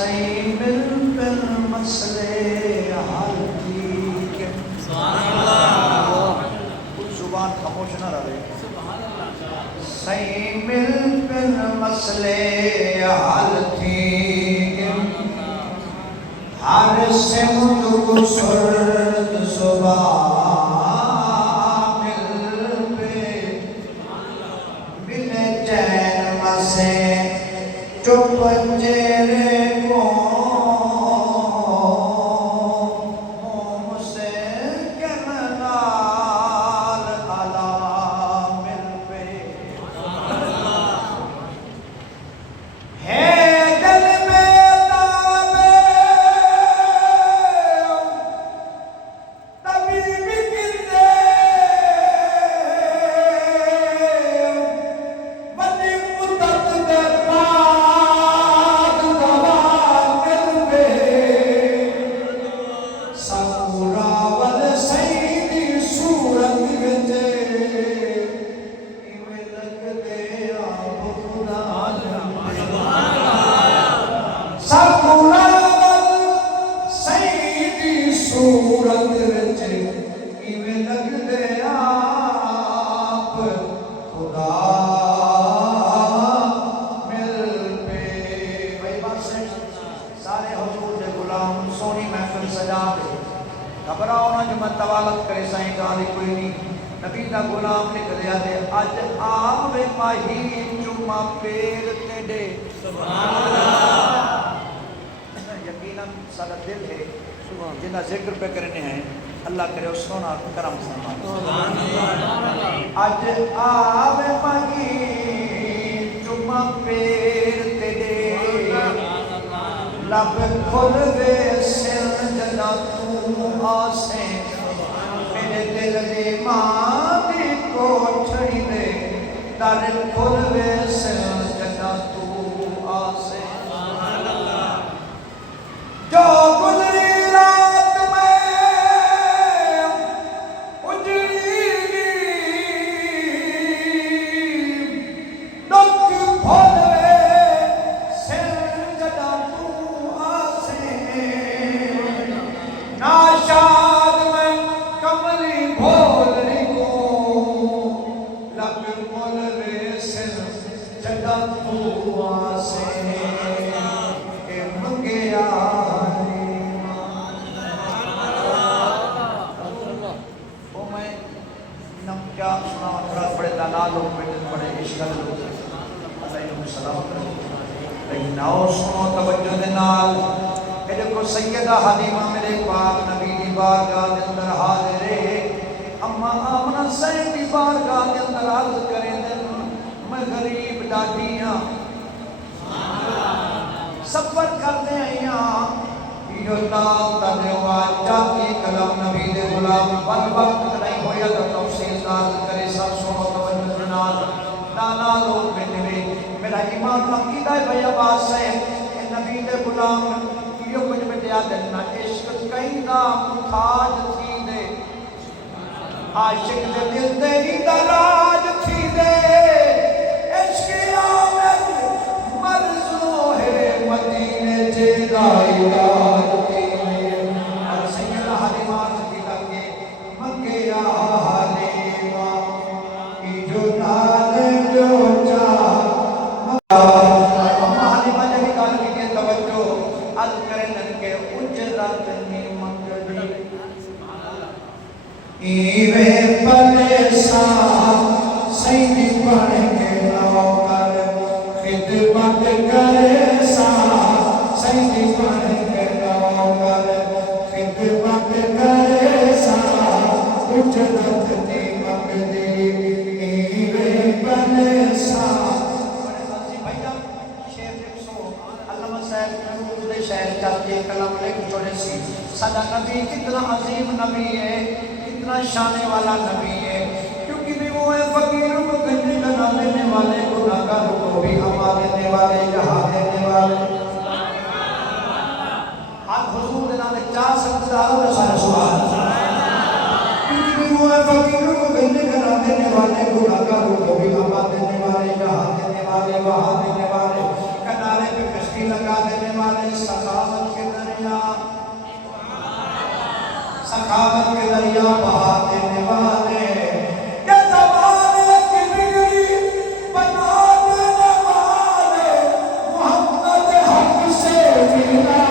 صحیح مل پر مسئلے حل ٹھیک ہے. کچھ زبان خاموش نہ رہے. صحیح مل پر مسئلے حل ٹھیک ہے. ہر سمت کو سرد صبح مل پہ ملے چین مسے چپ چہرے کو موم سے کمنال علا مل پہ ہے دل میں تابے تبھی بکر دے ولی مدت در بعد دوا مل پہ سکورا ول سیدی صورت وچ ایویں لگ دے آپ خدا سکورا ول سیدی صورت وچ ایویں لگ دے آپ خدا مل پہ. بھائی بات سے سارے حضور دے غلام سونی محفل سجا دے. گھبراؤ نہ جو میں طوالت کرے سائیں گالی کوئی نہیں. نبی دا غلام نکلیا دے اج آوے ماہی جمعہ پیر تیڈے. یقیناً سارا دل ہے جنہ ذکر پہ کرنے ہیں اللہ کرے اس سونا کرم فرما. اج آوے ماہی جمعہ پیر تیڈے لب کھل وے سر جنا تو آسیں میرے دل دی ماں دی کوٹھڑی دے در کھل وے سر جنا تو آسیں. جو گزری رات میں اجڑی دکھ بھول وے سر جنا تو ناشاد میں کملی بھولنی کو لب مول وے سر جگہ تو آسے کہ منگیا وہ میں کیا سنا تھوڑا بڑے دلال لوگ بڑے عشق لوگ علیہ السلام لیکن آؤ سنو توجہ دے نال. میرے کو سیدہ حلیمہ میرے پاک نبی دی بارگاہ دے اندر حاضر ہے. اما آمنہ سید دی بارگاہ دے اندر عرض کریں دن میں غریب ڈاٹیاں سفر کرتے ہیں یہ نام تنے ہوا چاہتی کلام نبی دے غلام بل وقت نہیں ہویا تو تفصیل ناز کرے سب سنو توجہ جنال دانا لوگ میں میرا ایمان عقیدہ ہے بھئی عباس ہے نبی دے غلام یہ کچھ بٹیا دینا عشق کئی دا متاج تھی دے عاشق دے دل دے ہی دراج تھی دے عشق آمد مرزو ہے مدینے جے دائی راج تھی دے. اور سیدہ حلیمہ کی لگے منگیا حلیمہ کی جو نال جو چاہ اما حلیمہ جب کال کی توجہ عرض کرنے کے اجرت نہیں منگلی ایوے پریشان سیدی بن کے نوکر خدمت کرے سان سیدی بن کے نوکر خدمت کرے سان اجرت نہیں منگلی ایوے پریشان. شہر چاہتے کلام لے چھوڑے سی. سادہ نبی کتنا عظیم نبی ہے کتنا شانے والا نبی ہے کیونکہ بھی وہ ہے فقیروں کو گنجی بنا دینے والے گناہگاروں کو بھی ہما دینے والے جہاں دینے والے. آج حضور دینا میں 4 سبزداروں نے سارے سوال کیونکہ بھی وہ ہے فقیروں کو گنجی بنا دینے والے گناہگاروں کو بھی ہما دینے والے جہاں دینے والے وہاں دینے والے کنارے پہ کشتی لگا دینے والے دریا بہا دینے والے کہ زمانے کی بگڑی بنا دینے والے محمد حق سے ملا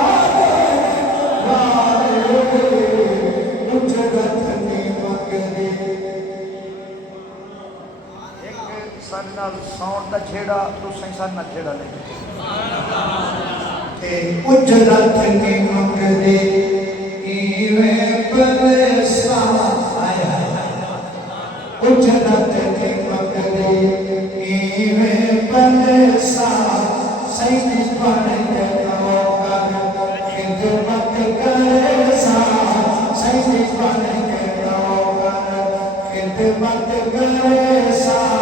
ساؤنڈ دا چھیڑا تو سنسان نہ چھیڑا لے اجرت کی مقدے ایویں پریسان آیا اجرت کی مقدے ایویں پریسان سیدی پڑھ کے کروکر خدمت کرے سان سیدی پڑھ کے کروکر خدمت کرے سان